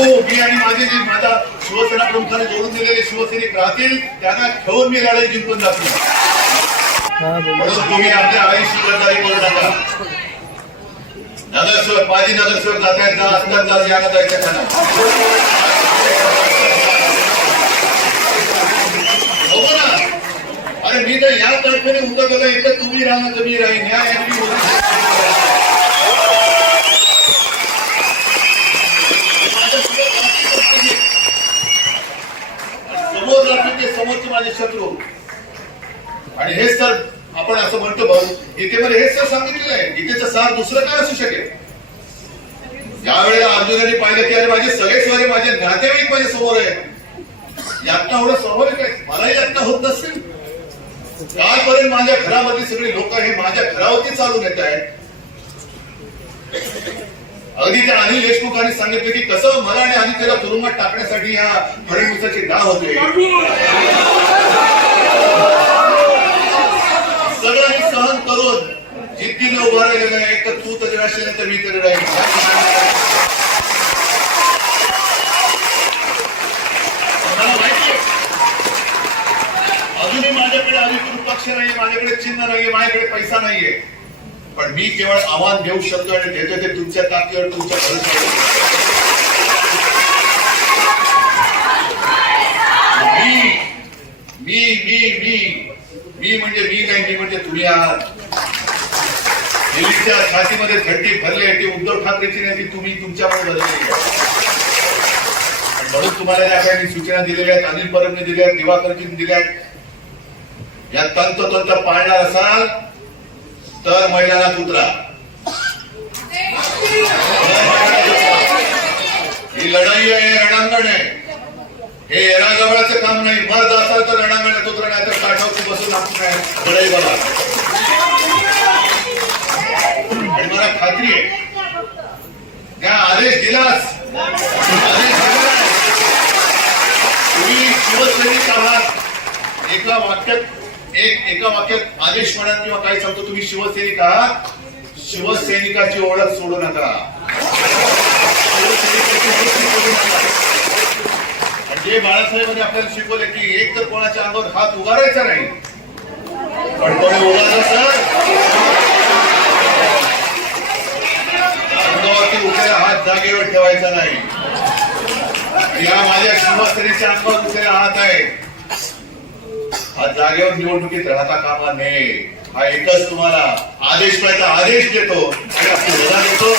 हो मी आणि माझे जे माझ्या शिवसेना प्रमुखाने जोडून दिलेले शिवसैनिक राहतील त्यांना घेऊन मी लढाई जिंकून जातो. म्हणून तुम्ही आपल्या आईशी गद्दारी करू नका. नगरसेवक माझी नगरसेवक जात आहेत ना असतात जा याला जायचं त्यांना अरे मी तर या तर्फेने उतरलेलं इथं तुम्ही राहणार तुम्ही राहील न्याय रोज मी ते समोरचे माझे शत्रू. आणि हेच तर आपण असं म्हणतो भाऊ गीतेमध्ये हेच तर सांगितलेलं आहे. गीतेचं सार दुसरं काय असू शकेल? यावेळेला अर्जुनाने पाहिलं की अरे माझे सगळे सगळे माझे नातेवाईक माझ्यासमोर आहे यातना एवढं स्वाभाविक आहे? मलाही यातना होत नसेल कालपर्यंत माझ्या घरामधली सगळी लोक हे माझ्या घरावरती चालून येत आहेत. अगदी त्या अनिल देशमुखांनी सांगितलं की कसं मला आणि आदित्यला तुरुंगात टाकण्यासाठी या फडणवीसाचे डाव होते. सगळ्यांनी सहन करून जिद्दीने उभा राहिलेलं आहे तर तू तरी राहशील तर मी तरी राहील अजूनही माझ्याकडे अधिकृत पक्ष नाही माझ्याकडे चिन्ह नाहीये माझ्याकडे पैसा नाहीये. पण मी केवळ आव्हान देऊ शकतो आणि देतो ते तुमच्या ताकदीवर तुमच्या भरोशावर मी मी मी मी मी म्हणजे मी नाही मी म्हणजे तुम्ही आहात. दिल्लीच्या छातीमध्ये थंडी भरले ती उद्धव ठाकरेची नाही ती तुम्ही तुमच्यामुळे भरली म्हणून तुम्हाला ज्या काही सूचना दिलेल्या आहेत अनिल परबने दिल्या आहेत दिवाकरजींनी दिल्या आहेत. या तंतोतंत पाळणार असाल तर महिलांना कुत्रा ही लढाई आहे रणांगण आहे. हे एराजवळाचं काम नाही. मर्द असाल तर रणांगण आहे कुत्रा नाही तर काठावरती बसून आपण लढाई बघा. आणि मला खात्री आहे त्या आदेश दिलास आदेश दिला तुम्ही शिवसैनिक आहात. एका वाक्यात एक एका वाक्यात आदेश म्हणा किंवा काही सांगतो तुम्ही शिवसैनिक आहात. शिवसैनिकाची ओळख सोडू नका. जे बाळासाहेबांनी आपल्याला शिकवले की एक तर कोणाच्या अंगावर हात उगारायचा नाही. पण कोणी उगारलं तर? अंगावरती उठलेला हात जागेवर ठेवायचा नाही. या माझ्या शिवसेनेच्या अंगावर उठलेला हात आहे. हा जागेवर निवडणुकीत राहता कामा नये. हा एकच तुम्हाला आदेश पाहिजे आदेश देतो. आणि देतो